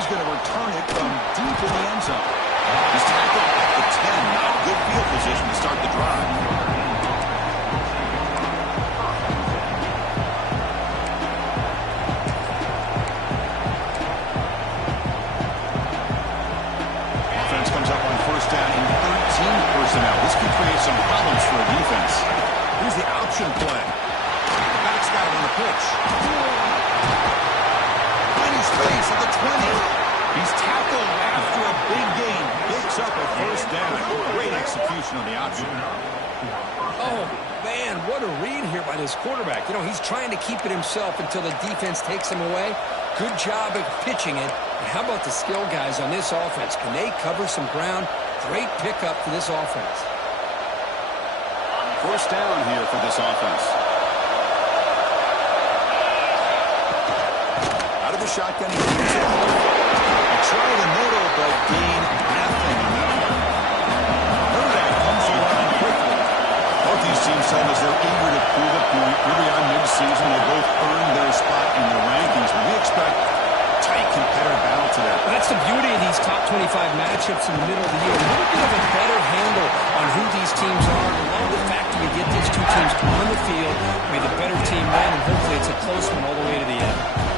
He's going to return it from deep in the end zone. He's tackled at the 10. Not good field position to start the drive. Offense comes up on first down in 13 personnel. This could create some problems for a defense. Here's the option play. The back's got it on the pitch. In his face at the 20. He's tackled after a big gain. Picks up a first down. Great execution on the option. Oh, man, what a read here by this quarterback. You know, he's trying to keep it himself until the defense takes him away. Good job at pitching it. And how about the skill guys on this offense? Can they cover some ground? Great pickup for this offense. First down here for this offense. Out of the shotgun, he keeps it off. Try the middle, but gain nothing on that one. Quarterback comes around quickly. Both these teams tell us they're eager to prove a point. Here we are mid-season. They both earned their spot in the rankings. But we expect tight competitive battle today. Well, that's the beauty of these top 25 matchups in the middle of the year. A little bit of a better handle on who these teams are. I love the fact that we get these two teams on the field. May the better team win, and hopefully it's a close one all the way to the end.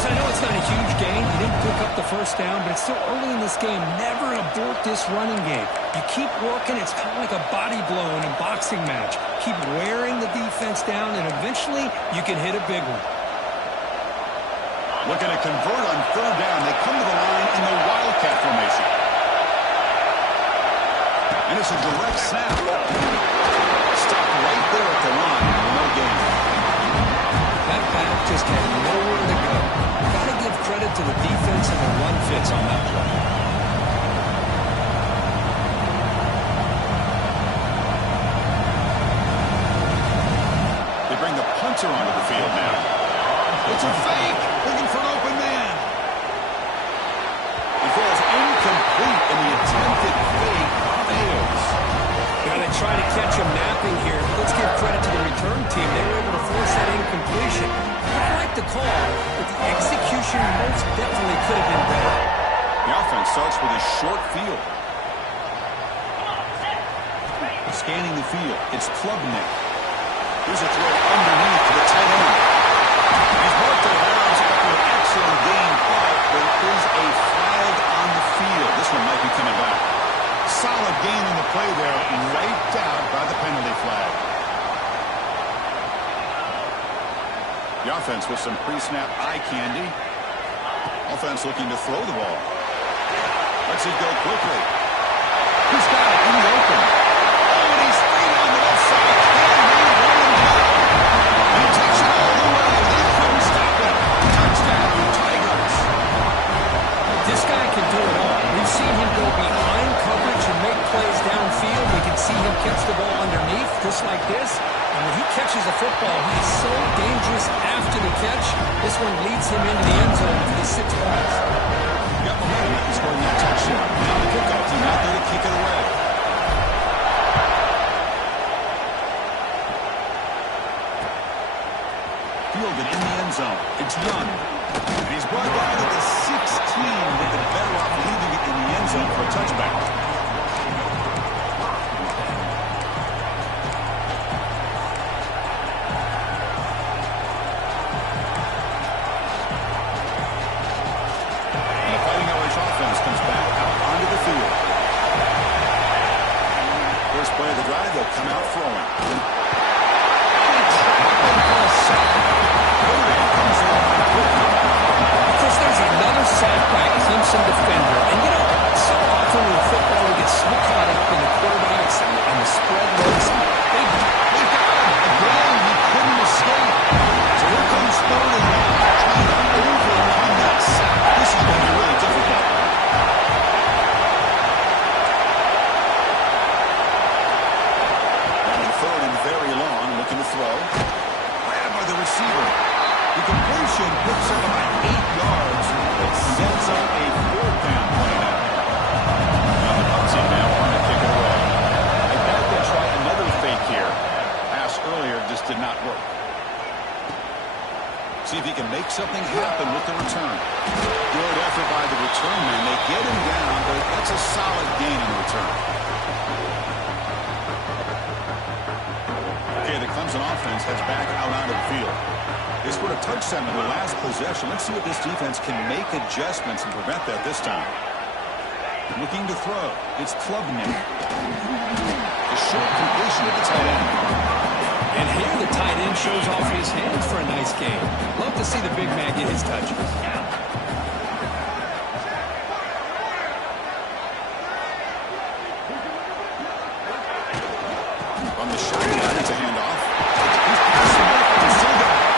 I know it's not a huge gain. You didn't pick up the first down, but it's still early in this game. Never abort this running game. You keep working. It's kind of like a body blow in a boxing match. Keep wearing the defense down, and eventually you can hit a big one. Looking to convert on third down. They come to the line in the Wildcat formation. And it's a direct snap. Stop right there at the line. No gain. That back just had nowhere to go. Got to give credit to the defense and the run fits on that play. They bring the punter onto the field now. It's a fake. Looking for an open man. It falls incomplete, and the attempted fake fails. Now they try to catch him napping here. Let's give credit to the return team. They were able to force that incompletion. I like the call, but the execution most definitely could have been better. The offense starts with a short field. Scanning the field. It's Klubnik. Here's a throw underneath to the tight end. He's marked out of bounds after an excellent gain, but there is a flag on the field. This one might be coming back. Solid gain in the play there, wiped out by the penalty flag. The offense with some pre-snap eye candy. Offense looking to throw the ball. Lets it go quickly. He's got it in the open. Oh, and he's straight on the left side. Can he run him down? He takes it all the way. They couldn't stop it. Touchdown, Tigers. This guy can do it all. We've seen him go behind coverage and make plays downfield. We can see him catch the ball underneath, just like this. And when he catches a football, he's so dangerous after the catch. This one leads him into the end zone for the 6 points. Got momentum after scoring that touchdown. Now the kickoff team out there to kick it away. Fielded in the end zone. It's Young. And he's brought down to the 16, with the better off leaving it in the end zone for a touchback. And the Fighting Irish offense comes back out onto the field. First play of the drive, they'll come out throwing. Of course, there's another sack by a Clemson defender. And, you know, so often in football we get so caught up in the quarterbacks and the spread looks. They got him. Again, he couldn't escape. So here comes third and long, trying to overcome that sack. This is going to be really difficult. And third and very long, looking to throw. Grabbed by the receiver. The completion picks up about 8 yards, but sets up a fourth down play now. Now the punt team now want to kick it away. I bet they'll try another fake here. Pass earlier just did not work. See if he can make something happen with the return. Good effort by the return man. They get him down, but that's a solid gain in return. Okay, the Clemson offense heads back out onto the field. They scored a touchdown in the last possession. Let's see if this defense can make adjustments and prevent that this time. Looking to throw. It's Klubnik. A short completion at the tight end. And here the tight end shows off his hands for a nice game. Love to see the big man get his touches. From the shotgun, it's a handoff. He's passing it and still got it.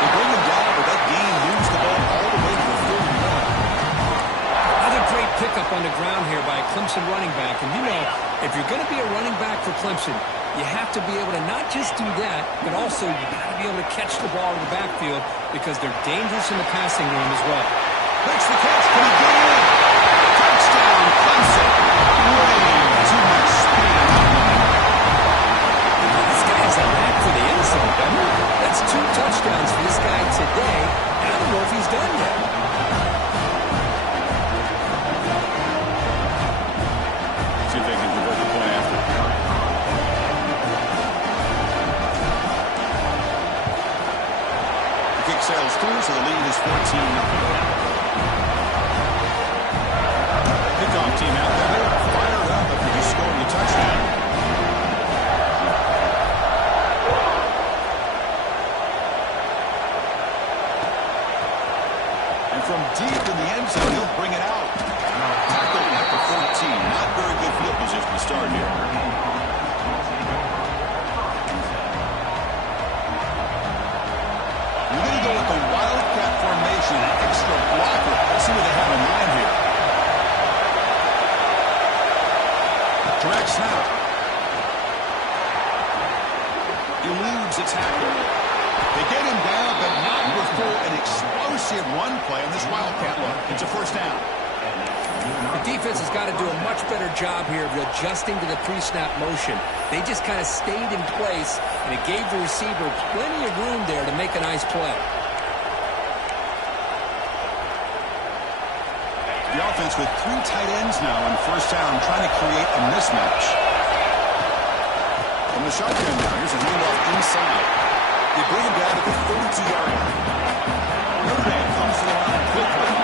They bring him down, but that gain moves the ball all the way to the 31. Another great pickup on the ground here by a Clemson running back. And you know, if you're going to be a running back for Clemson, you have to be able to not just do that, but also you got to be able to catch the ball in the backfield because they're dangerous in the passing game as well. Makes the catch. Can he get it in? Touchdown, Clemson. Way too much speed. This guy has a knack for the end zone, doesn't he? That's 2 touchdowns for this guy today. I don't know if he's done yet. See if they can convert the point after. The kick sails through, so the lead is 14-0. Kickoff team out there, fired up after just scoring a touchdown. And from deep in the end zone, he'll bring it out. Tackled at the 14. Not very good field position to start here. We're going to go with the Wildcat formation, extra blocker. Let's see what they have in mind here. Direct snap. Eludes a tackle. They get him down, but not before an explosive run play on this Wildcat look. It's a first down. The defense has got to do a much better job here of adjusting to the pre-snap motion. They just kind of stayed in place, and it gave the receiver plenty of room there to make a nice play. The offense with 3 tight ends now on first down, trying to create a mismatch. From the shotgun now, here's a handoff inside. They bring him down to the 32-yard line. Notre Dame comes to the line quickly.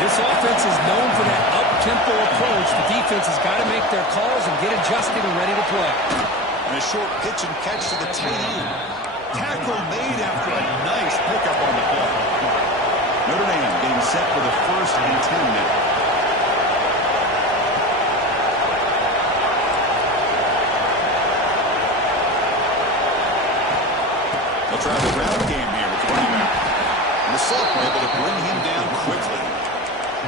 This offense is known for that up-tempo approach. The defense has got to make their calls and get adjusted and ready to play. And a short pitch and catch to the tight end. Tackle made after a nice pickup on the play. Notre Dame getting set for the 1st and 10 now. They'll try the ground game here with the running back. And the Sultan able to bring him down quickly.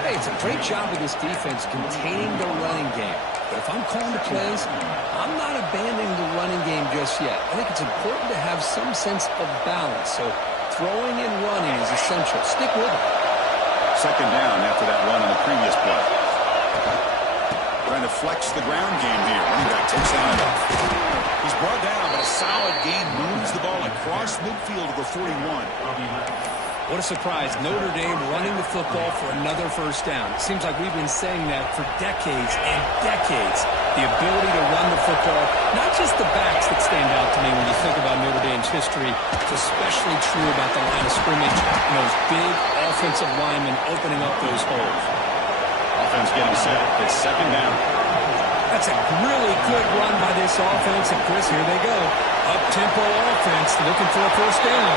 Hey, it's a great job of this defense containing the running game. But if I'm calling the plays, I'm not abandoning the running game just yet. I think it's important to have some sense of balance. So throwing and running is essential. Stick with it. Second down after that run on the previous play. Trying to flex the ground game here. Running back takes the handoff. He's brought down, but a solid gain moves the ball across midfield to the 41. What a surprise. Notre Dame running the football for another first down. It seems like we've been saying that for decades and decades. The ability to run the football, not just the backs that stand out to me when you think about Notre Dame's history. It's especially true about the line of scrimmage and those big offensive linemen opening up those holes. Offense getting set. It's second down. That's a really good run by this offense. And Chris, here they go. Up-tempo offense looking for a first down.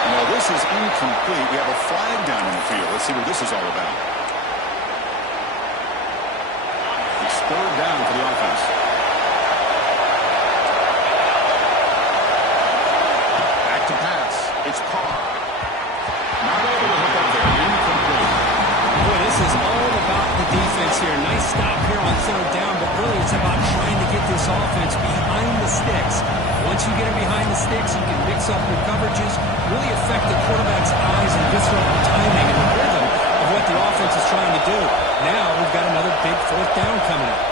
No, this is incomplete. We have a flag down in the field. Let's see what this is all about. It's 3rd down for the offense. Back to pass. It's Carr. Not able to hook up there. Incomplete. Boy, this is all about the defense here. Nice stop here on 3rd down, but really it's about trying to get this offense behind the sticks. Once you get it behind the sticks, you can mix up your coverages, really affect the quarterback's eyes and disrupt the timing and the rhythm of what the offense is trying to do. Now we've got another big 4th down coming up.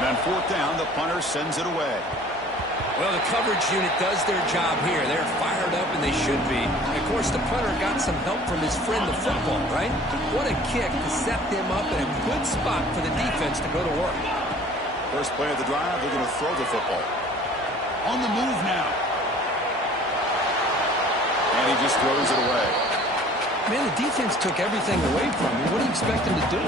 And on 4th down, the punter sends it away. Well, the coverage unit does their job here. They're fired up, and they should be. The course, the punter got some help from his friend, the football, right? What a kick to set them up in a good spot for the defense to go to work. First play of the drive, they're going to throw the football. On the move now. And he just throws it away. Man, the defense took everything away from him. What do you expect him to do?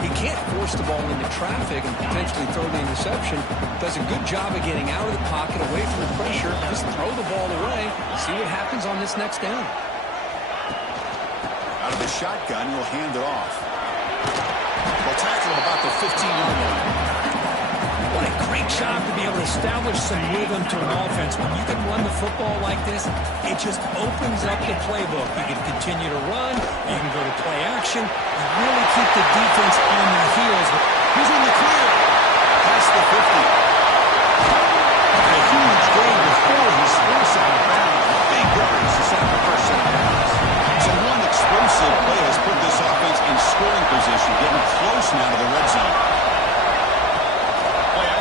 He can't force the ball into traffic and potentially throw the interception. Does a good job of getting out of the pocket, away from the pressure. Just throw the ball away. See what happens on this next down. Out of the shotgun, he'll hand it off. They'll tackle him about the 15-yard line. What a great job to be able to establish some rhythm to an offense. When you can run the football like this, it just opens up the playbook. You can continue to run. You can go to play action. You really keep the defense on their heels. He's in the clear. Past the 50. A huge gain before he's forced out of bounds. Big yards to set up the first set of downs. So one explosive play has put this offense in scoring position, getting close now to the red zone.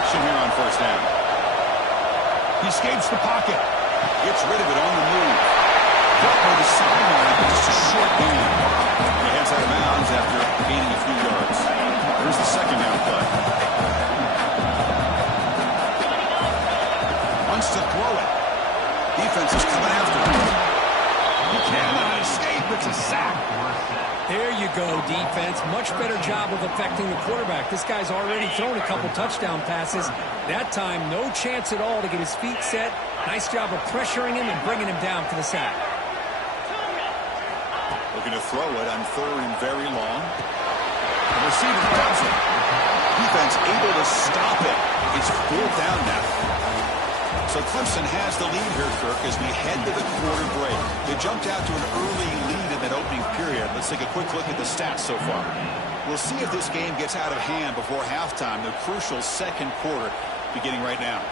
Here on first down. He escapes the pocket. Gets rid of it on the move. Got by the sideline, just a short gain. He heads out of bounds after gaining a few yards. Here's the second down play. Wants to throw it. Defense is coming after him. He cannot escape. It's a sack. There you go, defense. Much better job of affecting the quarterback. This guy's already thrown a couple touchdown passes. That time, no chance at all to get his feet set. Nice job of pressuring him and bringing him down for the sack. Looking to throw it on third and very long. The receiver grabs it. Defense able to stop it. It's fourth down now. So Clemson has the lead here, Kirk, as we head to the quarter break. They jumped out to an early lead in that opening period. Let's take a quick look at the stats so far. We'll see if this game gets out of hand before halftime, the crucial second quarter beginning right now.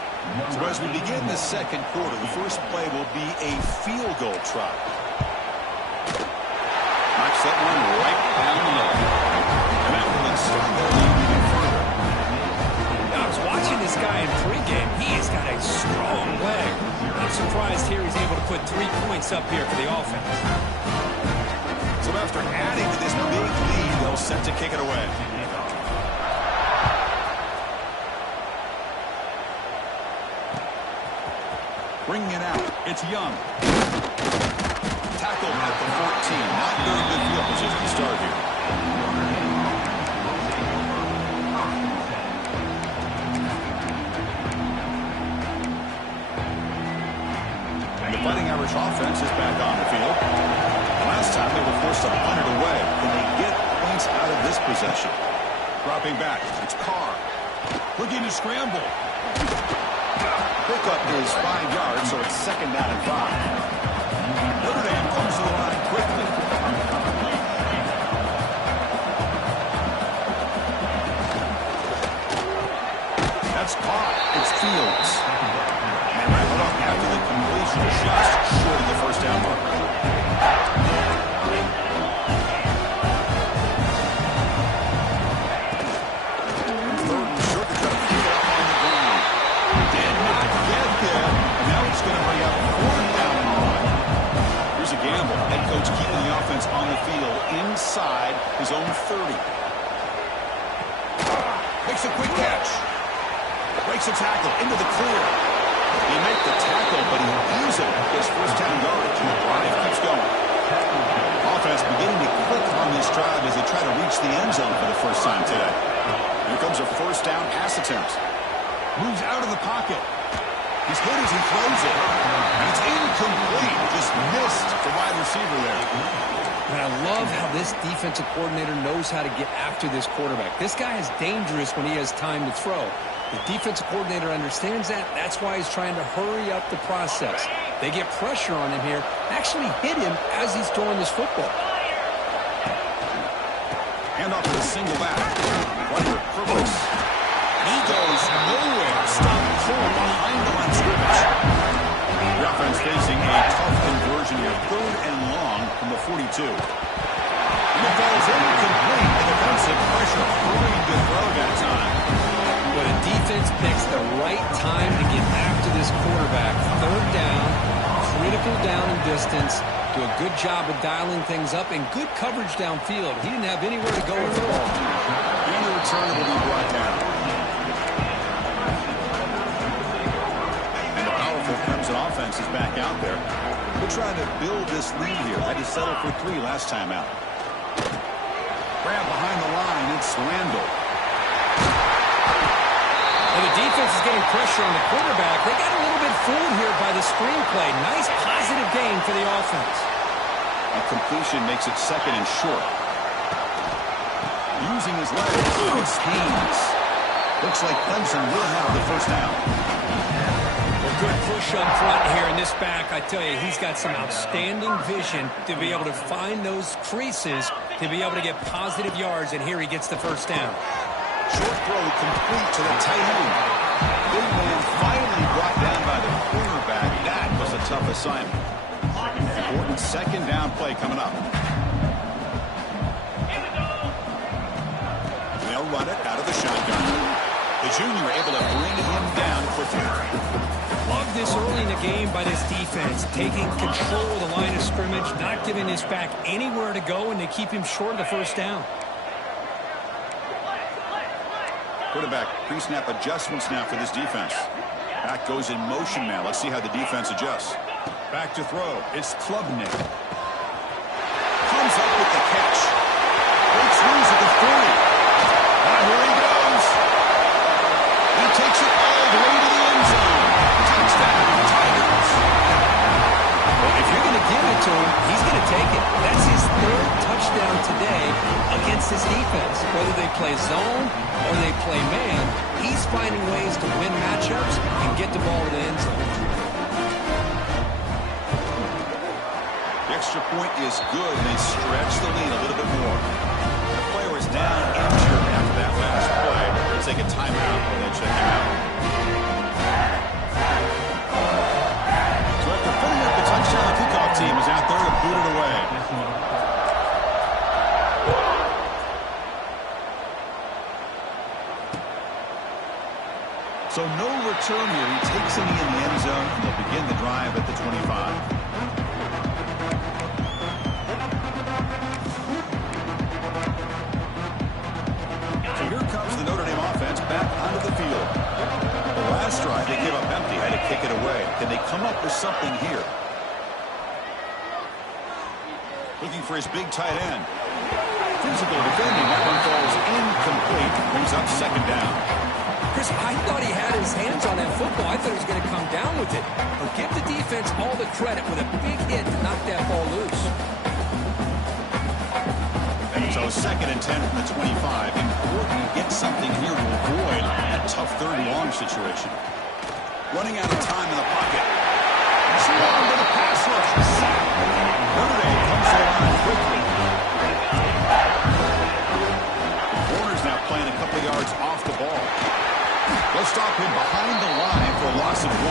So as we begin the second quarter, the first play will be a field goal try. Knocks that one right down the middle. And that will extend their lead even further. I was watching this guy in pregame. He has got a strong leg. I'm surprised here he's able to put 3 points up here for the offense. So after adding to this big lead, they'll set to kick it away. Bringing it out. It's Young. Tackle at the 14. Not very good field position to start here. The Fighting Irish offense is back on the field. Last time they were forced to punt it away. Can they get points out of this possession? Dropping back. It's Carr. Looking to scramble. Pickup is 5 yards, so it's second down and 5. Notre Dame comes to the line quickly. That's caught. It's Fields. And wrap it up after the completion, just short of the first down marker. Third and short, they're going to pick it up on the ground. Did not get there, and now it's going to bring up fourth down and 1. Here's a gamble. Head coach keeping the offense on the field inside his own 30. Makes a quick catch. Breaks a tackle into the clear. He made the tackle, but he easily gets first down yardage, and the drive keeps going. Offense beginning to click on this drive as they try to reach the end zone for the first time today. Here comes a first down pass attempt. Moves out of the pocket. He's hit as he throws it. And it's incomplete. Just missed the wide receiver there. And I love how this defensive coordinator knows how to get after this quarterback. This guy is dangerous when he has time to throw. The defensive coordinator understands that. That's why he's trying to hurry up the process. They get pressure on him here. Actually hit him as he's throwing this football. Hand off to the single back. Running with purpose. He goes nowhere. Stop cold behind the line of scrimmage. The offense facing a tough conversion here. Third and long from the 42. And it falls incomplete. The defensive pressure hurried to throw that time. But a defense picks the right time to get after this quarterback. Third down, critical down and distance. Do a good job of dialing things up and good coverage downfield. He didn't have anywhere to go with the ball. And the return will be brought down. And the powerful Clemson offense is back out there. They're trying to build this lead here. Had to settle for 3 last time out. Grab behind the line. It's Randall. Well, the defense is getting pressure on the quarterback. They got a little bit fooled here by the screenplay. Nice positive gain for the offense. A completion makes it 2nd and short. Using his legs, it's Haynes. Looks like Clemson will have the first down. Well, good push up front here in this back. I tell you, he's got some outstanding vision to be able to find those creases, to be able to get positive yards, and here he gets the first down. Short throw complete to the tight end. Big man finally brought down by the cornerback. That was a tough assignment. Important 2nd down play coming up. They'll run it out of the shotgun. The junior able to bring him down quickly. Love this early in the game by this defense, taking control of the line of scrimmage, not giving this back anywhere to go, and they keep him short of the first down. Quarterback pre-snap adjustments now for this defense. Back goes in motion now. Let's see how the defense adjusts. Back to throw. It's Klubnik. Comes up with the catch. Breaks loose at the 40. And here he goes. He takes it all the way to the end zone. Touchdown, Tigers. Well, if you're going to give it to him, he's going to take it. That's his 3rd touchdown today against this defense. Whether they play zone or they play man, he's finding ways to win matchups and get the ball to the end zone. The extra point is good, and they stretch the lead a little bit more. The player is down injured after that last play. They'll take a timeout when they check him out. So after putting up the touchdown, the kickoff team is out there to boot it away. So no return here. He takes a knee in the end zone, and they'll begin the drive at the 25. So here comes the Notre Dame offense back onto the field. The last drive, they came up empty, had to kick it away. Can they come up with something here? Looking for his big tight end. Physical defending. That one falls incomplete. Brings up 2nd down. Chris, I thought he had his hands on that football. I thought he was going to come down with it. But give the defense all the credit with a big hit to knock that ball loose. So 2nd and 10 from the 25. Important to get something here to avoid a tough 3rd and long situation. Running out of time in the pocket. Swarm to the pass rush. Notre Dame comes to the line quickly. The corner's now playing a couple yards off the ball. They'll stop him behind the line for a loss of 1.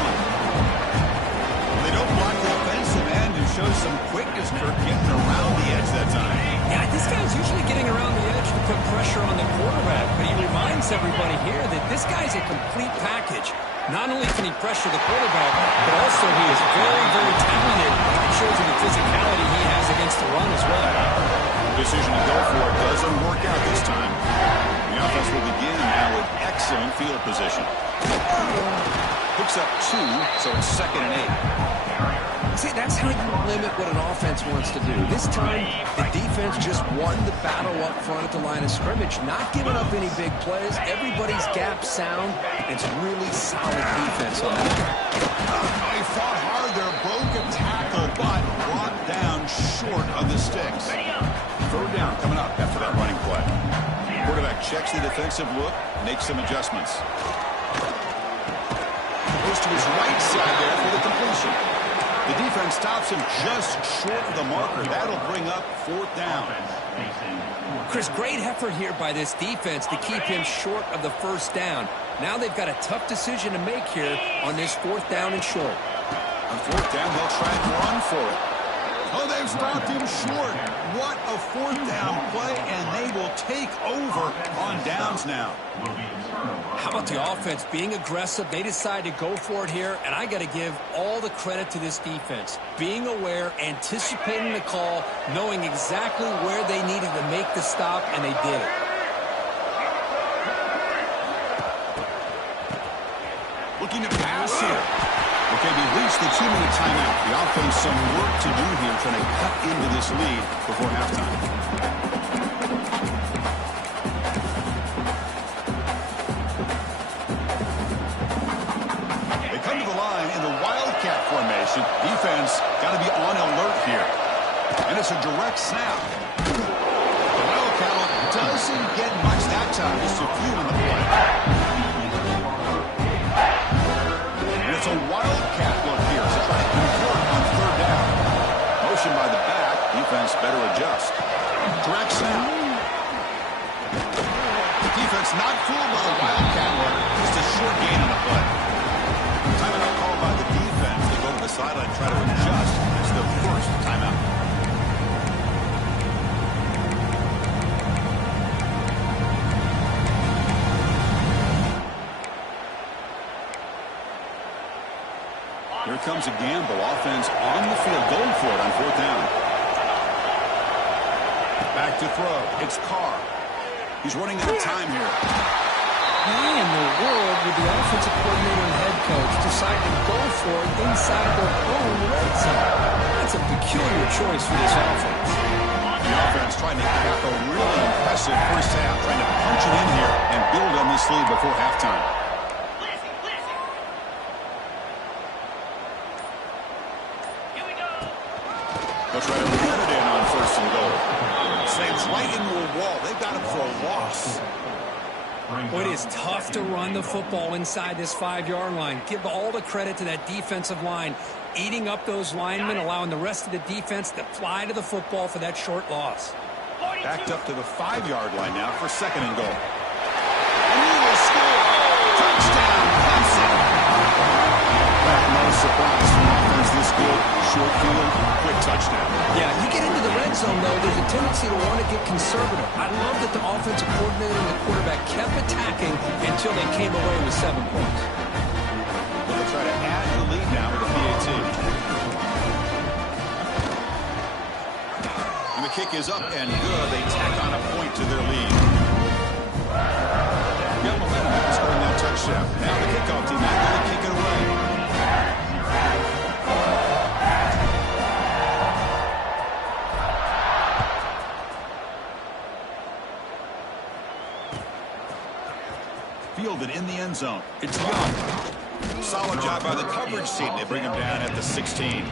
They don't block the offensive end and show some quickness, Kirk, getting around the edge that time. Yeah, this guy's usually getting around the edge to put pressure on the quarterback, but he reminds everybody here that this guy's a complete package. Not only can he pressure the quarterback, but also he is very, very talented. It shows in the physicality he has against the run as well. Decision to go for it doesn't work out this time. The offense will begin now with excellent field position. Picks up 2, so it's 2nd and 8. See, that's how you limit what an offense wants to do. This time, the defense just won the battle up front at the line of scrimmage, not giving up any big plays. Everybody's gap sound. It's really solid defense on that. He fought hard there, broke a tackle, but brought down short of the sticks. 3rd down coming up after that running play. Quarterback checks the defensive look, makes some adjustments. Goes to his right side there for the completion. The defense stops him just short of the marker. That'll bring up 4th down. Chris, great effort here by this defense to keep him short of the first down. Now they've got a tough decision to make here on this 4th down and short. On 4th down, they'll try and run for it. Oh, they've stopped him short. What a fourth down play, and they will take over on downs now. How about the offense being aggressive? They decide to go for it here, and I got to give all the credit to this defense. Being aware, anticipating the call, knowing exactly where they needed to make the stop, and they did it. Looking to pass here. Okay, we've reached the 2-minute timeout. The offense some work to do here, trying to cut into this lead before halftime. They come to the line in the Wildcat formation. Defense got to be on alert here. And it's a direct snap. The Wildcat doesn't get much that time. Just a few in the play. It's a Wildcat look here to try to convert on third down. Motion by the back. Defense better adjust. Direct snap. The defense not fooled by the Wildcat look. Just a short gain on the play. Timeout called by the defense. They go to the sideline and try to adjust. It's their first timeout. Here comes a gamble. Offense on the field, going for it on fourth down. Back to throw. It's Carr. He's running out of time here. Why in the world would the offensive coordinator and head coach decide to go for it inside their own red zone? That's a peculiar choice for this offense. The offense trying to cap a really impressive first half, trying to punch it in here and build on this lead before halftime. They'll try to run it in on first and goal. Saints right into a wall. They've got him for a loss. Well, it is tough to run the football inside this 5-yard line. Give all the credit to that defensive line, eating up those linemen, allowing the rest of the defense to fly to the football for that short loss. Backed up to the 5-yard line now for second and goal. And he will score. Touchdown, Clemson. No surprise from offense this good. Short field, quick touchdown. Yeah, you get into the red zone, though, there's a tendency to want to get conservative. I love that the offensive coordinator and the quarterback kept attacking until they came away with 7 points. They'll try to add the lead now with the PAT. And the kick is up and good. They tack on a point to their lead. Got momentum after scoring that touchdown. Now the kickoff team not going to kick it away. Fielded in the end zone. It's Young. Solid job by the coverage team. They bring him down at the 16.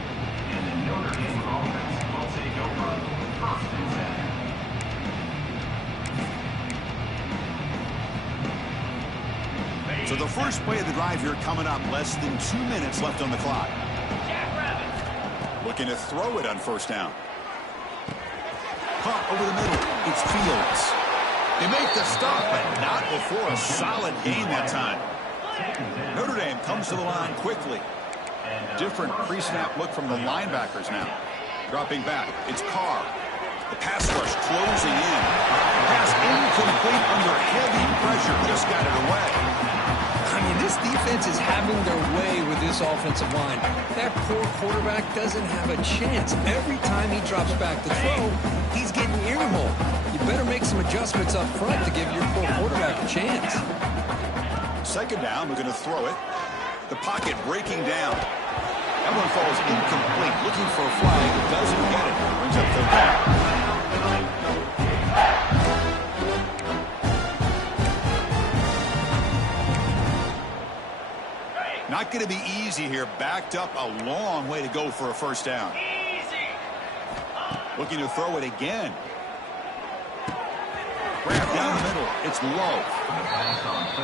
So the first play of the drive here coming up. Less than 2 minutes left on the clock. Looking to throw it on first down. Pump over the middle. It's Fields. They make the stop, but not before a solid gain that time. Notre Dame comes to the line quickly. Different pre-snap look from the linebackers now. Dropping back. It's Carr. The pass rush closing in. Pass incomplete under heavy pressure. Just got it away. I mean, this defense is having their way with this offensive line. That poor quarterback doesn't have a chance. Every time he drops back to throw, he's getting earholed. You better make some adjustments up front to give your poor quarterback a chance. Second down, we're going to throw it. The pocket breaking down. That one falls incomplete. Looking for a flag. Doesn't get it. Brings up third down. Not going to be easy here. Backed up a long way to go for a first down. Looking to throw it again. Grab down the middle. It's low.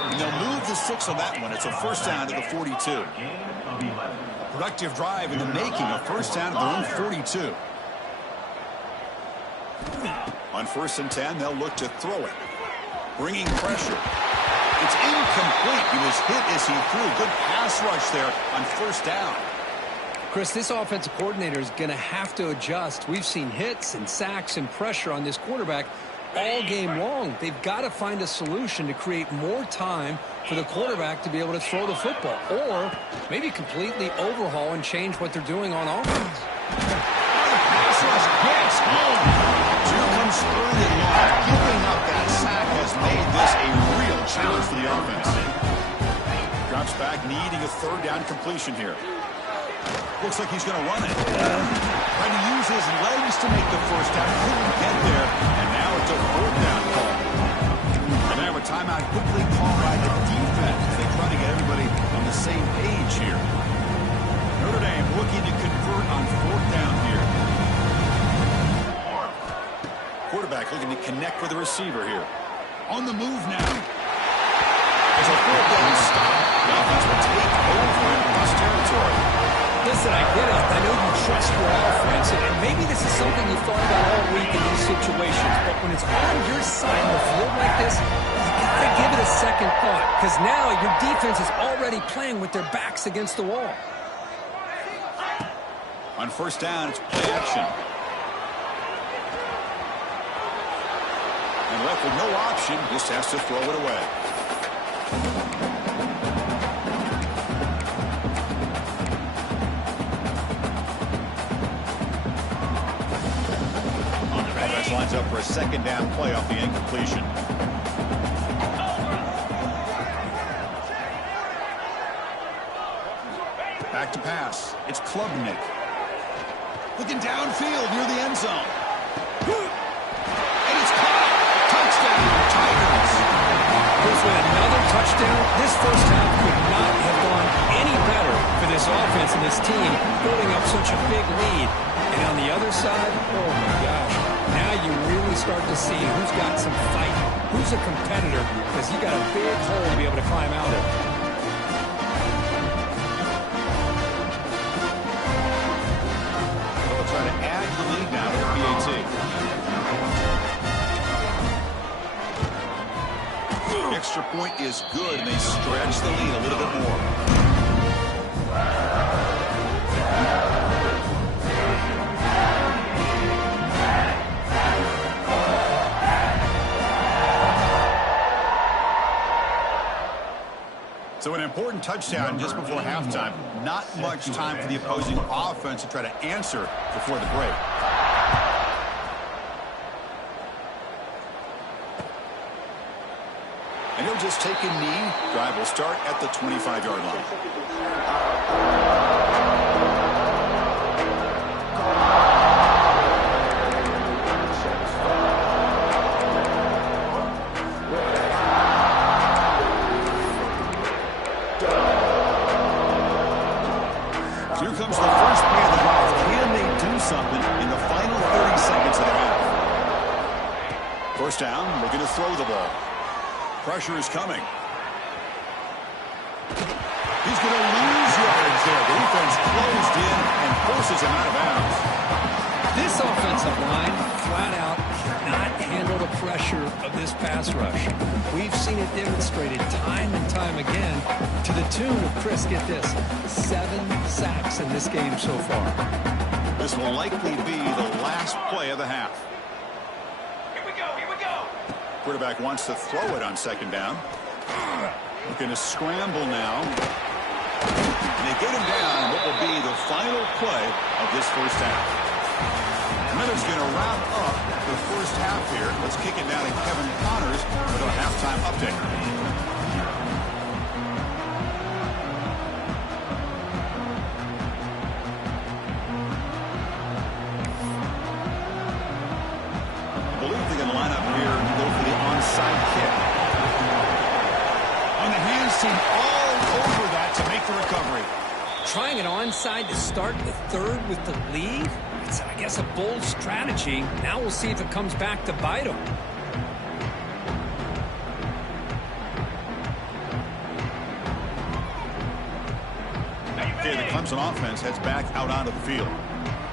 And they'll move the 6 on that one. It's a first down to the 42. Productive drive in the making. A first down at their own 42. On 1st and 10, they'll look to throw it. Bringing pressure. It's incomplete. He was hit as he threw. Good pass rush there on first down. Chris, this offensive coordinator is going to have to adjust. We've seen hits and sacks and pressure on this quarterback all game long. They've got to find a solution to create more time for the quarterback to be able to throw the football, or maybe completely overhaul and change what they're doing on offense. Pass rush gets home. Two comes through the line. Giving up that sack has made this a real challenge for the offense. Drops back, needing a third down completion here. Looks like he's going to run it. Trying to use his legs to make the first down. Couldn't get there, and now it's a fourth down call. And now a timeout quickly called by the defense. They try to get everybody on the same page here. Notre Dame looking to convert on fourth down here. Quarterback looking to connect with the receiver here. On the move now. It's a fourth down stop. The offense will take over in cross territory. Listen, I get it. I know you trust your offense, and maybe this is something you thought about all week in these situations, but when it's on your side of the field like this, you got to give it a second thought, because now your defense is already playing with their backs against the wall. On first down, it's play action. And left with no option, just has to throw it away. Lines up for a second down play off the incompletion. Back to pass. It's Klubnik. Looking downfield near the end zone. And it's caught. Touchdown, Tigers. With another touchdown, this first half could not have gone any better for this offense and this team, building up such a big lead. And on the other side, oh my gosh, now you really start to see who's got some fight, who's a competitor, because you got a big hole to be able to climb out of. They'll try to add to the lead now with PAT. Extra point is good, and they stretch the lead a little bit more. So an important touchdown just before halftime. Not much time for the opposing offense to try to answer before the break. And he'll just take a knee. Drive will start at the 25-yard line. Here comes the first play of the drive. Can they do something in the final 30 seconds of the half? First down, looking to throw the ball. Pressure is coming. He's going to lose yards there. The defense closed in and forces him out of bounds. This offensive line, flat out, cannot handle the pressure of this pass rush. We've seen it demonstrated time and time again to the tune of, Chris, get this, 7 sacks in this game so far. This will likely be the last play of the half. Here we go, here we go. Quarterback wants to throw it on second down. Looking to scramble now. And they get him down what will be the final play of this first half. Miller's going to wrap up the first half here. Let's kick it down to Kevin Connors with our halftime update. I believe they're going to line up here and go for the onside kick. On the hands team all over that to make the recovery. Trying it onside to start the third with the lead? It's, I guess, a bold strategy. Now we'll see if it comes back to bite them. Okay, the Clemson offense heads back out onto the field.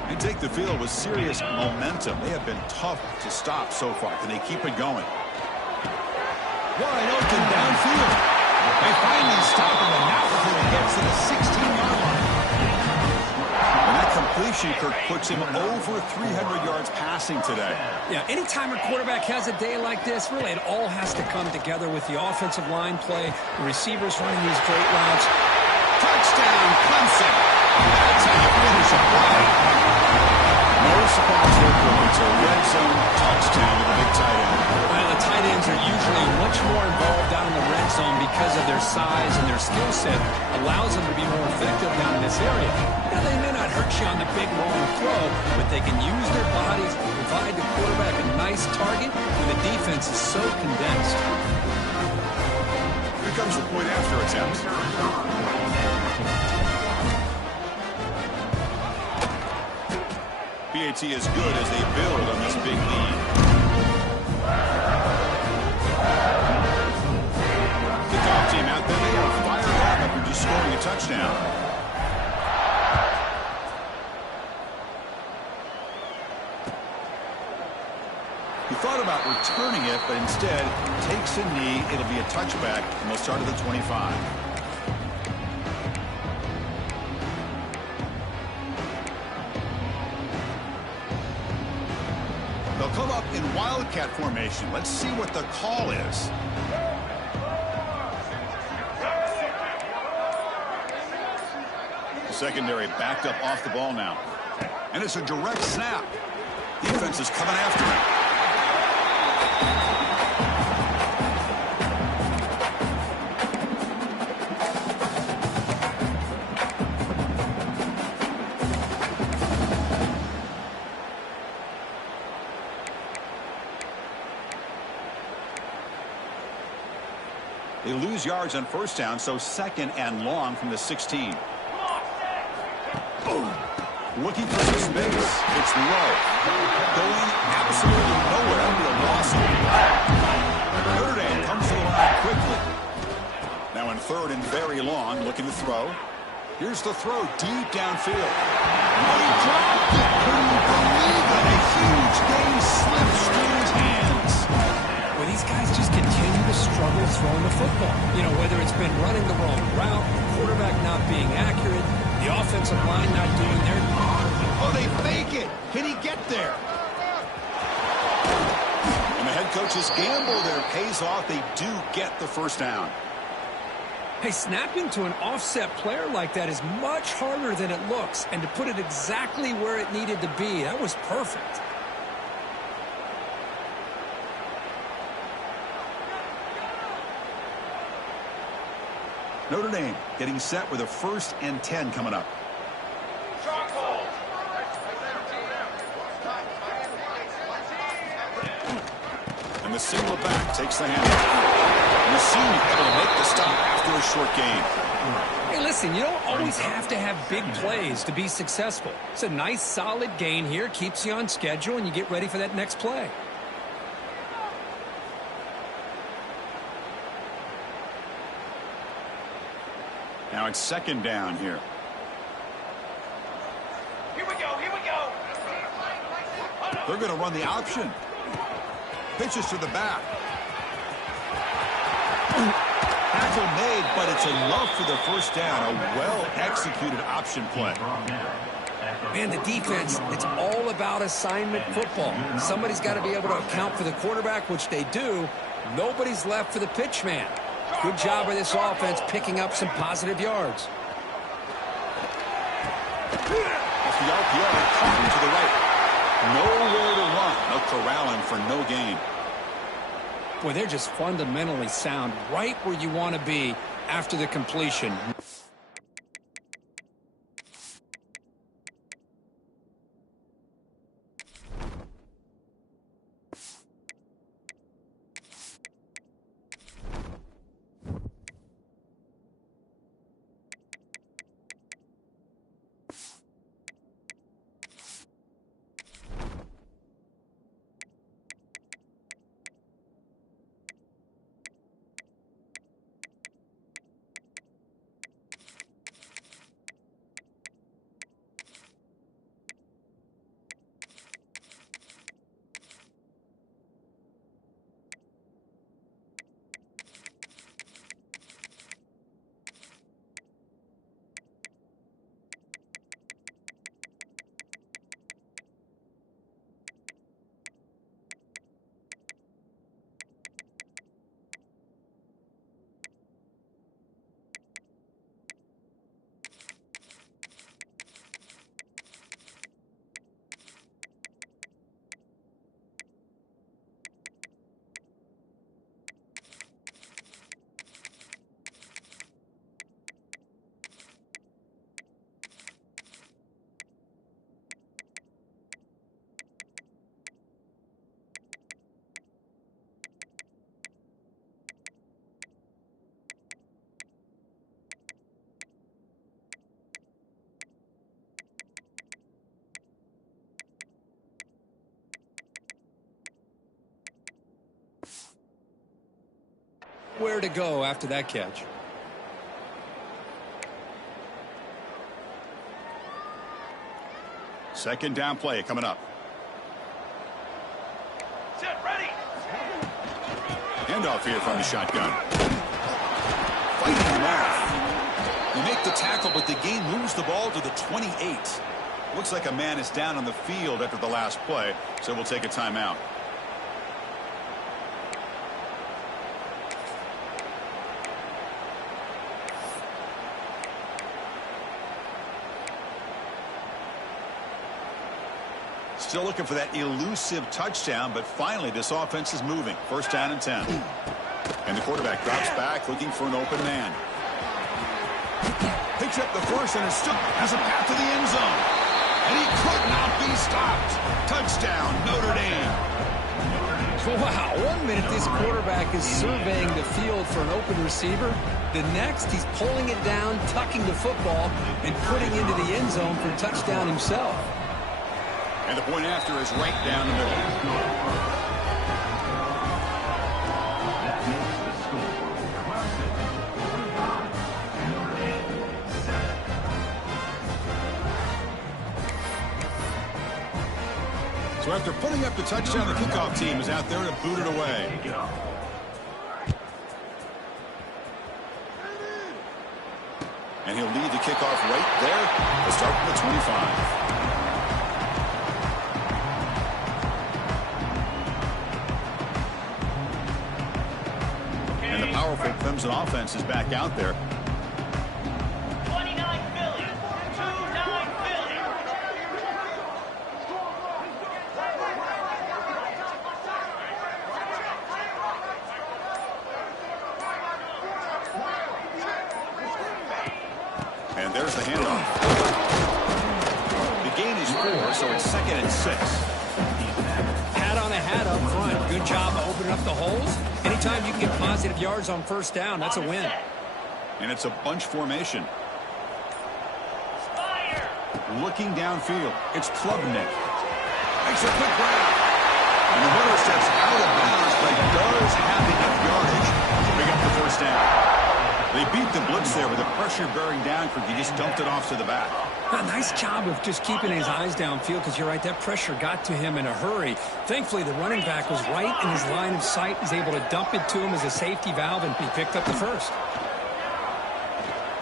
They take the field with serious momentum. They have been tough to stop so far. Can they keep it going? Wide open downfield. They finally stop him, and now before he gets to the 16-yard line. completion, Kirk, puts him over 300 yards passing today. Yeah, anytime a quarterback has a day like this, really it all has to come together with the offensive line play, the receivers running these great routes. Touchdown, Clemson. That's how you finish a play. No surprise there, Kirk. It's a red zone touchdown to the big tight end. Well, the tight ends are usually much more involved down in the red zone because of their size and their skill set allows them to be more effective down in this area. Now, they may not hurt you on the big long throw, but they can use their bodies to provide the quarterback a nice target when the defense is so condensed. Here comes the point after attempt. PAT is good as they build on this big lead. Kickoff team out there. They are fired up after just scoring a touchdown. He thought about returning it, but instead takes a knee. It'll be a touchback, and they'll start at the 25. They'll come up in wildcat formation. Let's see what the call is. The secondary backed up off the ball now. And it's a direct snap. Defense is coming after him. They lose yards on first down, so second and long from the 16. Boom. Looking for some space. It's low. Going absolutely nowhere after the loss. Notre Dame comes to the line quickly. Now in third and very long, looking to throw. Here's the throw deep downfield. Oh, he dropped it. Couldn't believe it. A huge gain slips through his hands. Well, these guys just continue to struggle throwing the football. You know, whether it's been running the wrong route, quarterback not being accurate, the offensive line not doing their... Oh, they fake it. Can he get there? And the head coach's gamble there pays off. They do get the first down. Hey, snapping to an offset player like that is much harder than it looks. And to put it exactly where it needed to be, that was perfect. Notre Dame getting set with a 1st and 10 coming up. And the single back takes the handoff. The senior able to make the stop after a short gain. Hey, listen, you don't always have to have big plays to be successful. It's a nice, solid gain here, keeps you on schedule, and you get ready for that next play. Now it's second down here. Here we go, here we go. They're going to run the option. Pitches to the back. Tackle made, but it's enough for the first down. A well-executed option play. Man, the defense, it's all about assignment football. Somebody's got to be able to account for the quarterback, which they do. Nobody's left for the pitch man. Good job by this offense picking up some positive yards. Off the RPO, coming to the right. Nowhere to run. No corralling for no gain. Boy, they're just fundamentally sound right where you want to be after the completion. nowhere to go after that catch. Second down play coming up. Set, ready. Handoff here from the shotgun. Fighting him off. They make the tackle, but the game moves the ball to the 28. Looks like a man is down on the field after the last play, so we'll take a timeout. Still looking for that elusive touchdown, but finally this offense is moving. First down and 10. And the quarterback drops back looking for an open man. Picks up the first and still has a path to the end zone. And he could not be stopped. Touchdown, Notre Dame. Wow, 1 minute this quarterback is surveying the field for an open receiver. The next, he's pulling it down, tucking the football, and putting into the end zone for a touchdown himself. And the point after is right down the middle. So after putting up the touchdown, the kickoff team is out there to boot it away. And he'll lead the kickoff right there to start from the 25. Powerful Clemson offense is back out there. 29 Philly. 2-9 Philly. And there's the handoff. The gain is 4, so it's 2nd and 6. Hat on a hat up front. Good job of opening up the holes. Anytime you can get positive yards on first down, that's a win. And it's a bunch formation. Fire. Looking downfield, it's Klubnik. Makes a quick grab. And the runner steps out of bounds, but does have enough yardage to pick up the first down. They beat the blitz there with the pressure bearing down. He just dumped it off to the back. A nice job of just keeping his eyes downfield, because you're right, that pressure got to him in a hurry. Thankfully, the running back was right in his line of sight. He's able to dump it to him as a safety valve, and he picked up the first.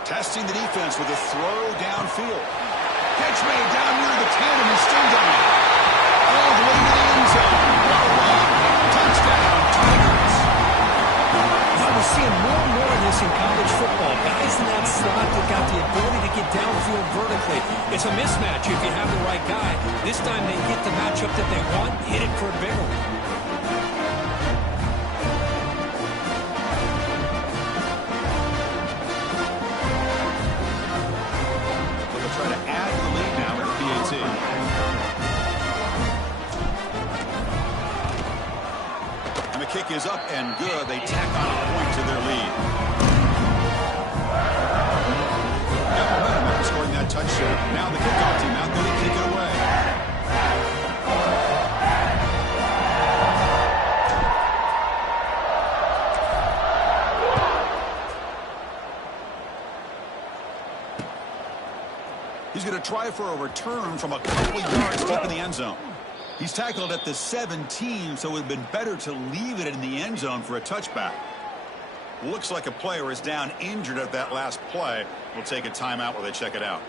Testing the defense with a throw downfield. Catch made down near the 10, and he's still going. All the way to the end zone. Well run. Touchdown, Tigers. Now we're seeing more and more of this in college football. Guys in that slot that got the ability to get downfield vertically. It's a mismatch if you have the right guy. This time they get the matchup that they want, hit it for a bigger one. They'll try to add to the lead now with the PAT. And the kick is up and good. They tack on a point to their lead. Got momentum after scoring that touchdown. Now the kickoff team out there to kick it away. He's going to try for a return from a couple yards deep in the end zone. He's tackled at the 17, so it would have been better to leave it in the end zone for a touchback. Looks like a player is down injured at that last play. We'll take a timeout while they check it out.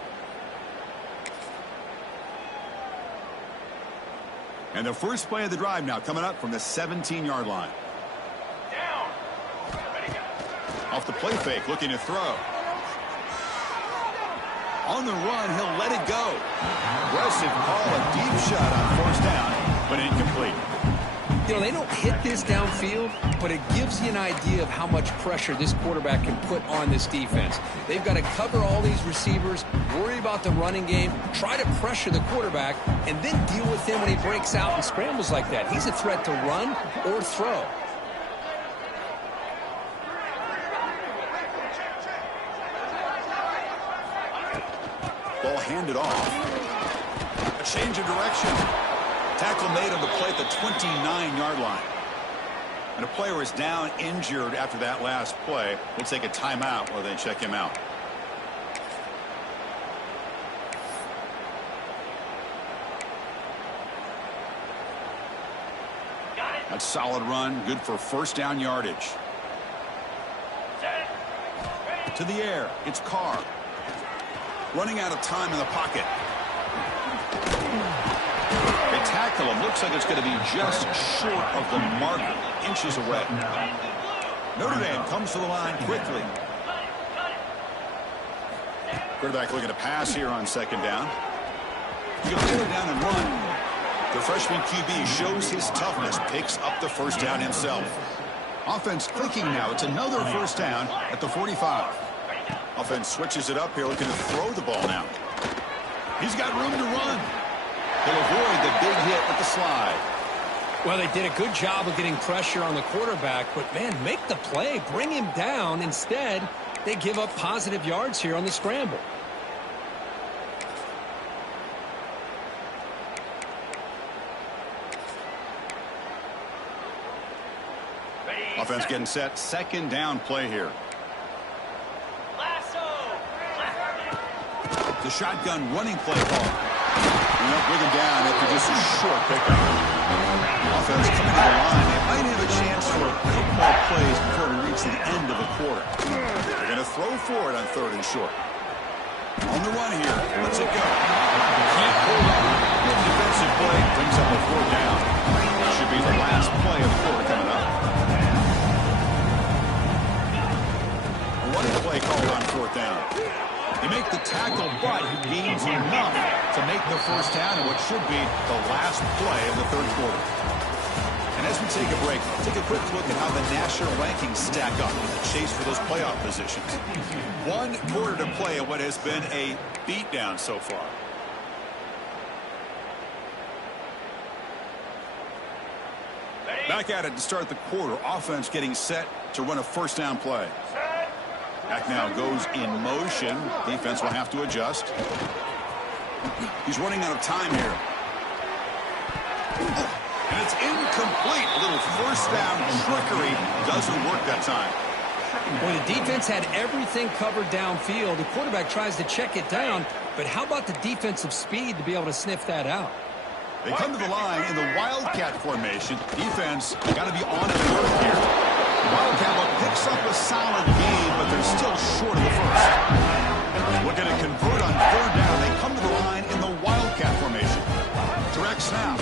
And the first play of the drive now coming up from the 17-yard line. Down. Ready, go. Off the play fake, looking to throw. On the run, he'll let it go. Aggressive call, a deep shot on first down, but incomplete. You know, they don't hit this downfield, but it gives you an idea of how much pressure this quarterback can put on this defense. They've got to cover all these receivers, worry about the running game, try to pressure the quarterback, and then deal with him when he breaks out and scrambles like that. He's a threat to run or throw. Ball handed off. A change of direction. Tackle made on the play at the 29-yard line. And a player is down injured after that last play. We'll take a timeout while they check him out. That's a solid run, good for first down yardage. To the air, it's Carr. Running out of time in the pocket. They tackle him. Looks like it's going to be just short of the mark, inches away. Notre Dame comes to the line quickly. Quarterback looking to pass here on second down. You can pull it down and run. The freshman QB shows his toughness, picks up the first down himself. Offense clicking now. It's another first down at the 45. Offense switches it up here, looking to throw the ball now. He's got room to run. He'll avoid the big hit with the slide. Well, they did a good job of getting pressure on the quarterback, but, man, make the play. Bring him down. Instead, they give up positive yards here on the scramble. Offense getting set. Second down play here. The shotgun running play call. And they'll bring him down after just a short pickup. Offense coming to the line. They might have a chance for a couple more plays before we reach the end of the quarter. They're going to throw for it on third and short. On the run here. Let's it go. Can't hold on. Defensive play brings up a fourth down. That should be the last play of the quarter coming up. A running play called on fourth down. They make the tackle, but he gains enough to make the first down in what should be the last play of the third quarter. And as we take a break, take a quick look at how the national rankings stack up in the chase for those playoff positions. 1 quarter to play in what has been a beatdown so far. Back at it to start the quarter. Offense getting set to run a first down play. Back now goes in motion. Defense will have to adjust. He's running out of time here. And it's incomplete. A little first down trickery doesn't work that time. When the defense had everything covered downfield, the quarterback tries to check it down, but how about the defensive speed to be able to sniff that out? They come to the line in the Wildcat formation. Defense got to be on alert here. Wildcat picks up a solid gain, but they're still short of the first. Looking to convert on third down. They come to the line in the Wildcat formation. Direct snap.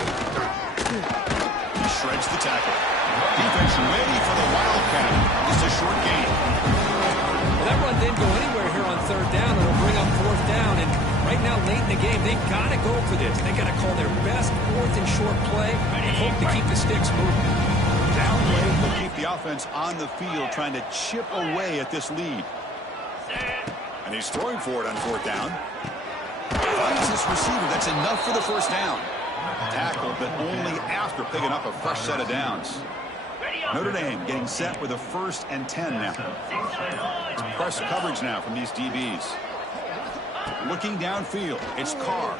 He shreds the tackle. Defense ready for the Wildcat. Just a short gain. Well, that run didn't go anywhere here on third down. It'll bring up fourth down, and right now, late in the game, they've got to go for this. They've got to call their best fourth and short play and hope to keep the sticks moving. Down late will keep the offense on the field trying to chip away at this lead. And he's throwing for it on fourth down. Finds this receiver. That's enough for the first down. Tackle, but only after picking up a fresh set of downs. Notre Dame getting set with a 1st and 10 now. Press coverage now from these DBs. Looking downfield, it's Carr.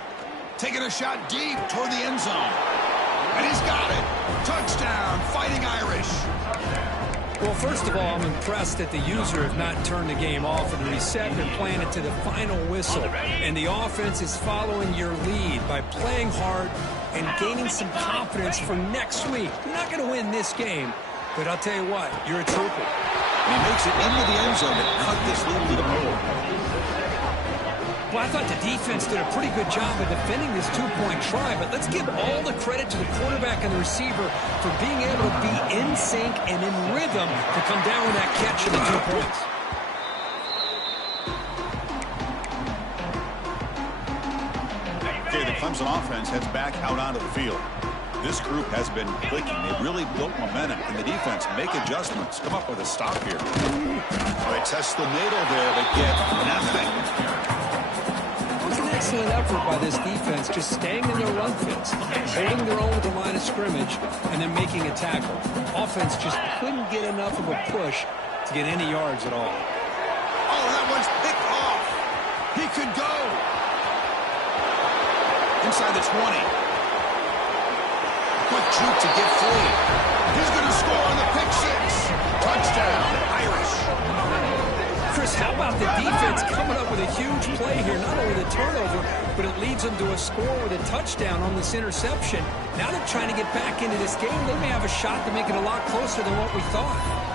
Taking a shot deep toward the end zone. And he's got it. Touchdown, Fighting Irish. Well, first of all, I'm impressed that the user have not turned the game off and reset and playing it to the final whistle. And the offense is following your lead by playing hard and gaining some confidence for next week. You're not going to win this game, but I'll tell you what, you're a trooper. And he makes it into the end zone to cut this lead even more. Well, I thought the defense did a pretty good job of defending this two-point try, but let's give all the credit to the quarterback and the receiver for being able to be in sync and in rhythm to come down with that catch of the 2 points. Okay, the Clemson offense heads back out onto the field. This group has been clicking. They've really built momentum, and the defense make adjustments. Come up with a stop here. They test the middle there, but get nothing. Excellent effort by this defense, just staying in their run fits, holding their own with the line of scrimmage, and then making a tackle. Offense just couldn't get enough of a push to get any yards at all. Oh, that one's picked off. He could go. Inside the 20. Quick juke to get free. He's going to score on the pick How about the defense coming up with a huge play here? Not only the turnover, but it leads them to a score with a touchdown on this interception. Now they're trying to get back into this game. They may have a shot to make it a lot closer than what we thought.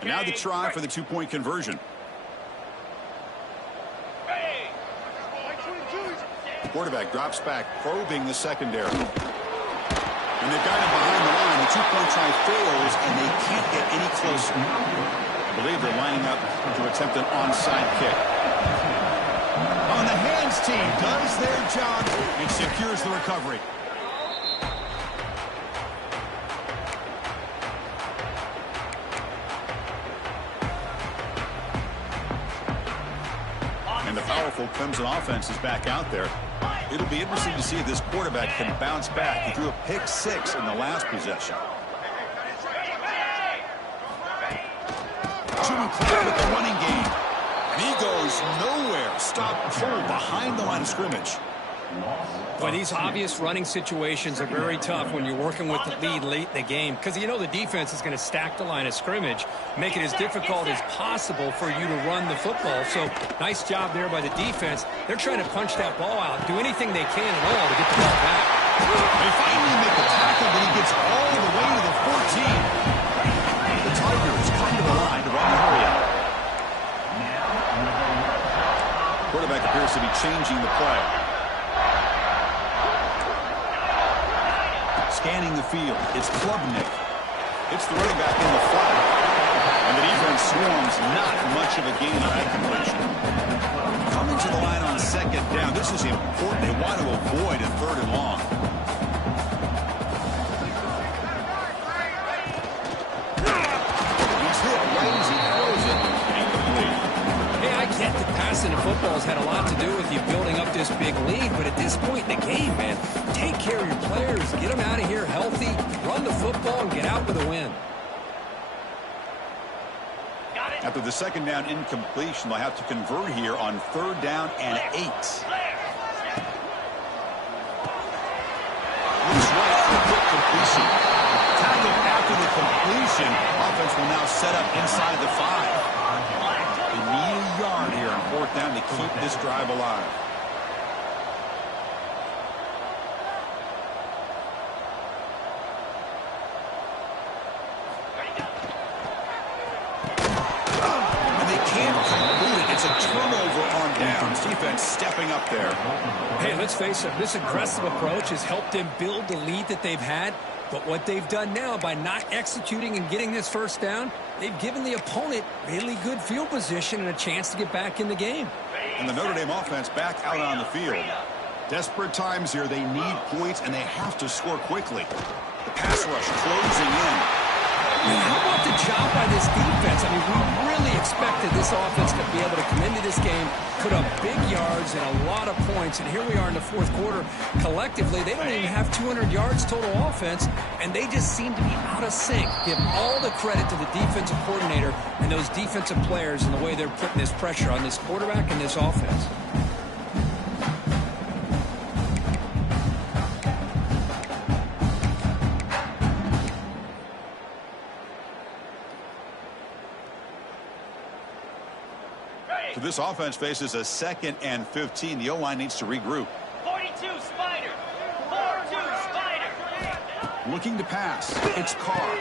And now the try for the two-point conversion. Quarterback drops back, probing the secondary. And they've got him behind the line. The two-point try fails, and they can't get any closer. I believe they're lining up to attempt an onside kick. On the hands team does their job. It secures the recovery. And the powerful Clemson offense is back out there. It'll be interesting to see if this quarterback can bounce back. He threw a pick 6 in the last possession. Too clear with the running game. And he goes nowhere. Stop pull behind the line of scrimmage. Boy, these obvious running situations are very tough when you're working with the lead late in the game, because you know the defense is going to stack the line of scrimmage, make it as difficult as possible for you to run the football. So nice job there by the defense. They're trying to punch that ball out, do anything they can at all to get the ball back. They finally make the tackle, but he gets all the way to the 14. The Tigers come to the line to run the hurry out. Quarterback appears to be changing the play. Scanning the field, it's Klubnik. It's the running back in the flat. And the defense swarms, not much of a gain on that completion. Coming to the line on second down, this is important. They want to avoid a third and long. He's hit right as he throws it. Incomplete. Hey, I get that passing in football has had a lot to do with you building up this big lead, but at this point in the game, man, take care of your players, get them out of here healthy, run the football, and get out with a win. After the second down incompletion, they'll have to convert here on third down and 8. Looks right for a quick completion. Tackled after the completion. Offense will now set up inside the 5. They need a yard here on fourth down to keep this drive alive. It's a turnover on downs. Defense stepping up there. Hey, let's face it, this aggressive approach has helped them build the lead that they've had. But what they've done now by not executing and getting this first down, they've given the opponent really good field position and a chance to get back in the game. And the Notre Dame offense back out on the field. Desperate times here. They need points, and they have to score quickly. The pass rush closing in. How about the job by this defense? I mean, we really expected this offense to be able to come into this game, put up big yards and a lot of points, and here we are in the fourth quarter. Collectively, they don't even have 200 yards total offense, and they just seem to be out of sync. Give all the credit to the defensive coordinator and those defensive players and the way they're putting this pressure on this quarterback and this offense. So this offense faces a 2nd and 15. The O-line needs to regroup. 42 Spider. 4-2 Spider. Looking to pass. It's Carr.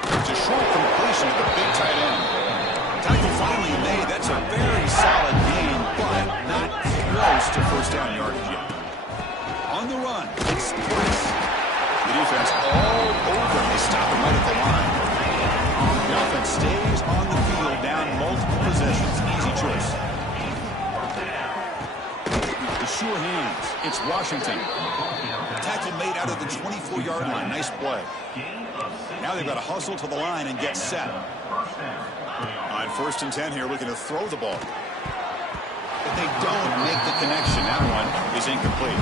It's a short completion at the big tight end. Tackle finally made. That's a very solid gain, but not close to first down yardage yet. On the run, it's Price. The defense all over. They stop him right at the line. The offense stays on the field, down multiple possessions. Easy choice. The sure hands. It's Washington. Tackle made out of the 24-yard line. Nice play. Now they've got to hustle to the line and get set. On 1st and 10 here, looking to throw the ball. But they don't make the connection. That one is incomplete.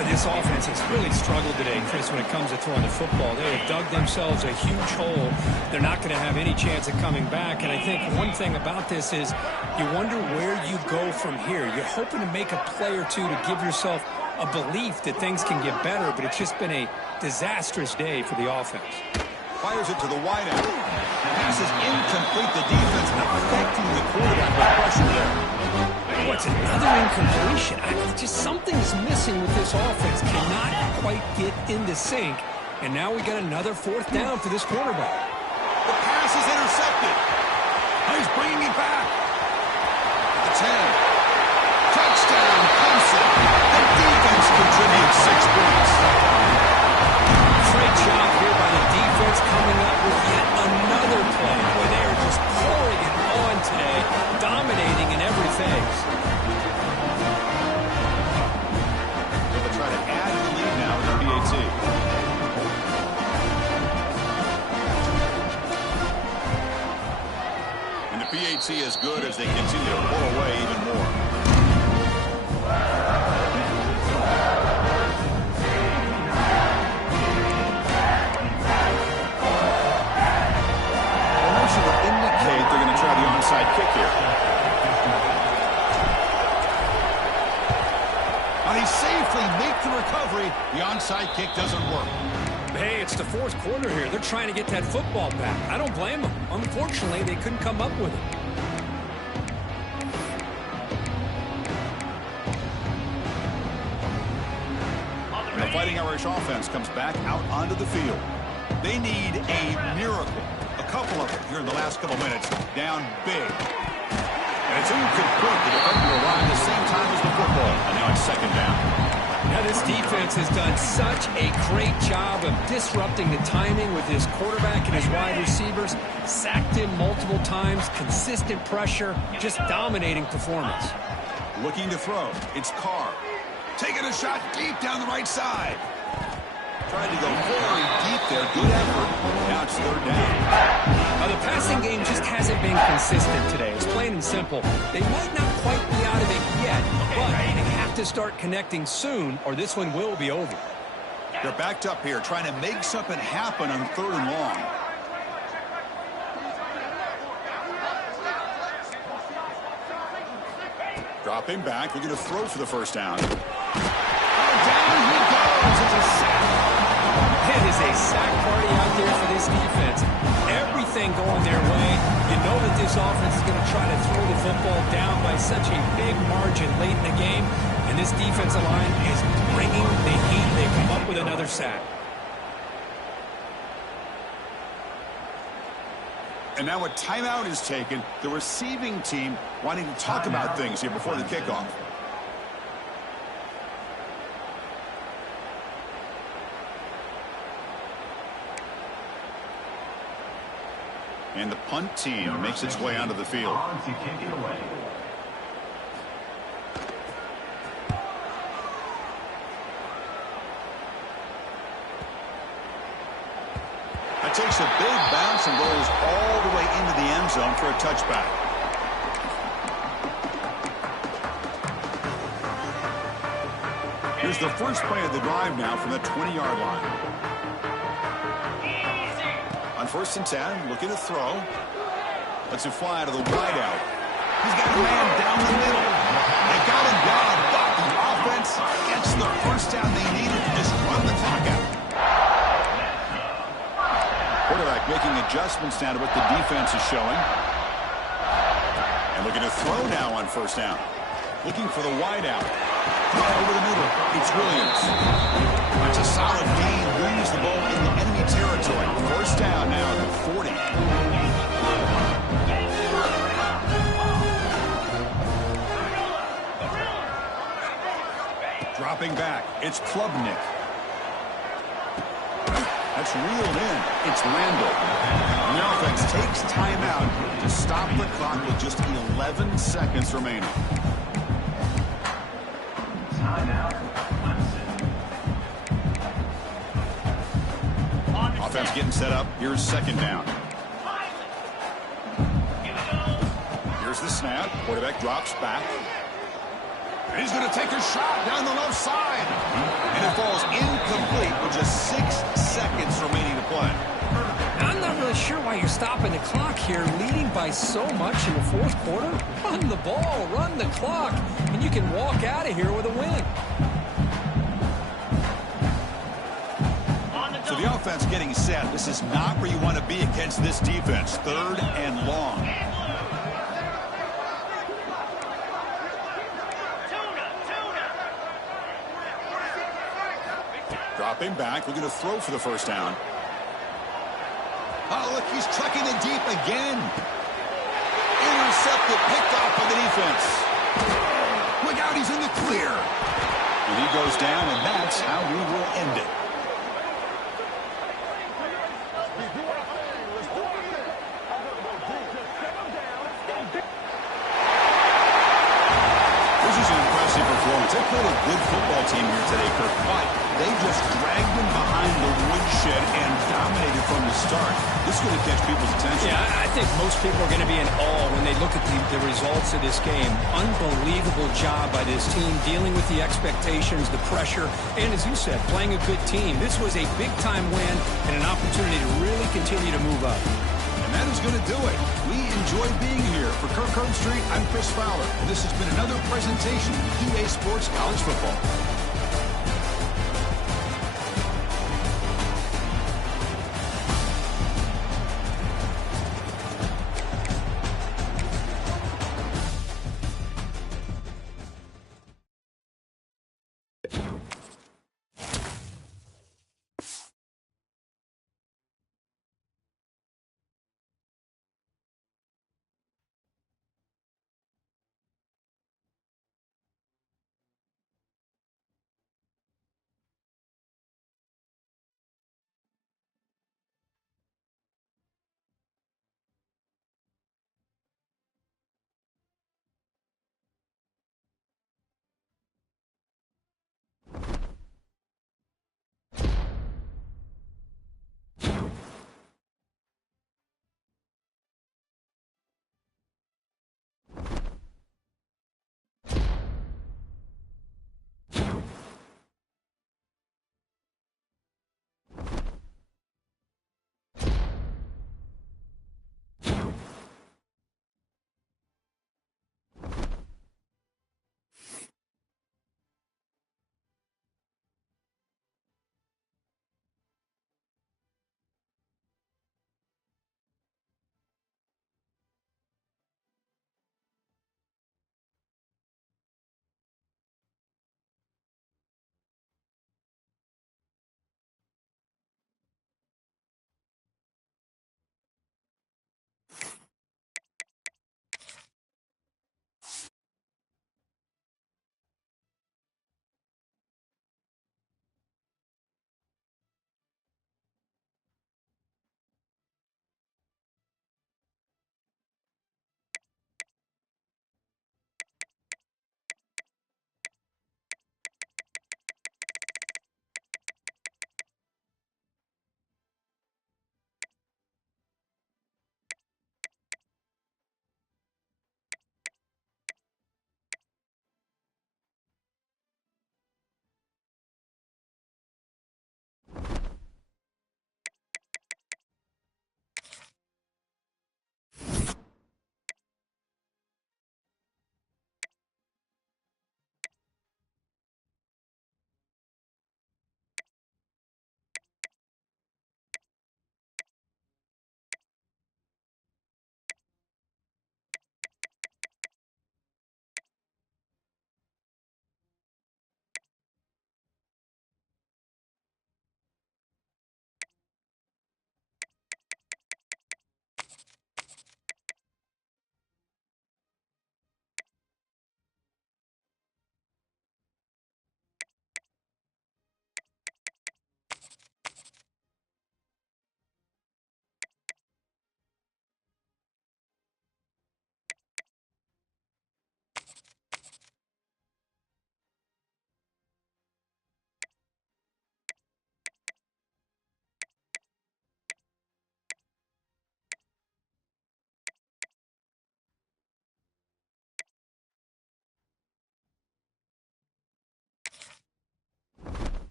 Boy, this offense has really struggled today, Chris, when it comes to throwing the football. They have dug themselves a huge hole. They're not going to have any chance of coming back. And I think one thing about this is you wonder where you go from here. You're hoping to make a play or two to give yourself a belief that things can get better, but it's just been a disastrous day for the offense. Fires it to the wideout. Pass is incomplete. The defense affecting the quarterback with pressure there. What's another incompletion? Something's missing with this offense. Cannot quite get into sync. And now we got another fourth down for this quarterback. The pass is intercepted. He's bringing it back. The 10. Touchdown, Clemson. The defense contributes 6 points. Great job here by the defense coming up with yet another play where they are just pouring it on today, dominating in every phase. They'll try to add the lead now in the PAT. And the PAT is good as they continue to pull away even more. Onside kick here. And he safely makes the recovery. The onside kick doesn't work. Hey, it's the fourth quarter here. They're trying to get that football back. I don't blame them. Unfortunately, they couldn't come up with it. And the Fighting Irish offense comes back out onto the field. They need a miracle. A couple of them here in the last couple minutes. Down big. And it's incomplete. The defender arrived at the same time as the football. And now it's second down. Now this defense has done such a great job of disrupting the timing with his quarterback and his wide receivers. Sacked him multiple times. Consistent pressure. Just dominating performance. Looking to throw. It's Carr. Taking a shot deep down the right side. Trying to go very deep there. Good effort. Now it's third down. Now, the passing game just hasn't been consistent today. It's plain and simple. They might not quite be out of it yet, but they have to start connecting soon, or this one will be over. They're backed up here, trying to make something happen on third and long. Dropping back. We're going to throw for the first down. Oh, down he goes. It's a sack. It is a sack party out there for this defense. Everything going their way. You know that this offense is going to try to throw the football down by such a big margin late in the game. And this defensive line is bringing the heat. They come up with another sack. And now a timeout is taken. The receiving team wanting to talk about things here before the kickoff. And the punt team makes its way onto the field. That takes a big bounce and rolls all the way into the end zone for a touchback. Here's the first play of the drive now from the 20-yard line. On 1st and 10, looking to throw. Lets it fly to the wideout. He's got a man down the middle. They got him down, but the offense gets the first down they needed to just run the clock out. Quarterback making adjustments now to what the defense is showing. And looking to throw now on 1st down. Looking for the wideout. Over the middle. It's Williams. That's a solid gain. Lose the ball in the enemy territory. 1st down now at the 40. Dropping back. It's Klubnik. That's reeled in. It's Randall. And the offense takes timeout to stop the clock with just 11 seconds remaining. Offense getting set up. Here's 2nd down. Here's the snap. Quarterback drops back. And he's going to take a shot down the left side. And it falls incomplete with just 6 seconds remaining to play. I'm not really sure why you're stopping the clock here, leading by so much in the fourth quarter. Run the ball, run the clock, and you can walk out of here with a win. So the offense getting set. This is not where you want to be against this defense. 3rd and long. Dropping back, looking to throw for the first down. Oh, look, he's trucking it deep again. Intercepted, picked off by the defense. Look out, he's in the clear. And he goes down, and that's how we will end it. This is an impressive performance. They played a good football team here today, Kirk, but they just dragged them behind the woodshed and dominated from the start. This is going to catch people's attention. Yeah, I think most people are going to be in awe when they look at the results of this game. Unbelievable job by this team dealing with the expectations, the pressure, and as you said, playing a good team. This was a big-time win and an opportunity to really continue to move up. And that is going to do it. We enjoy being here. For Kirk Herbstreit, I'm Chris Fowler. And this has been another presentation of EA Sports College Football.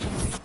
it.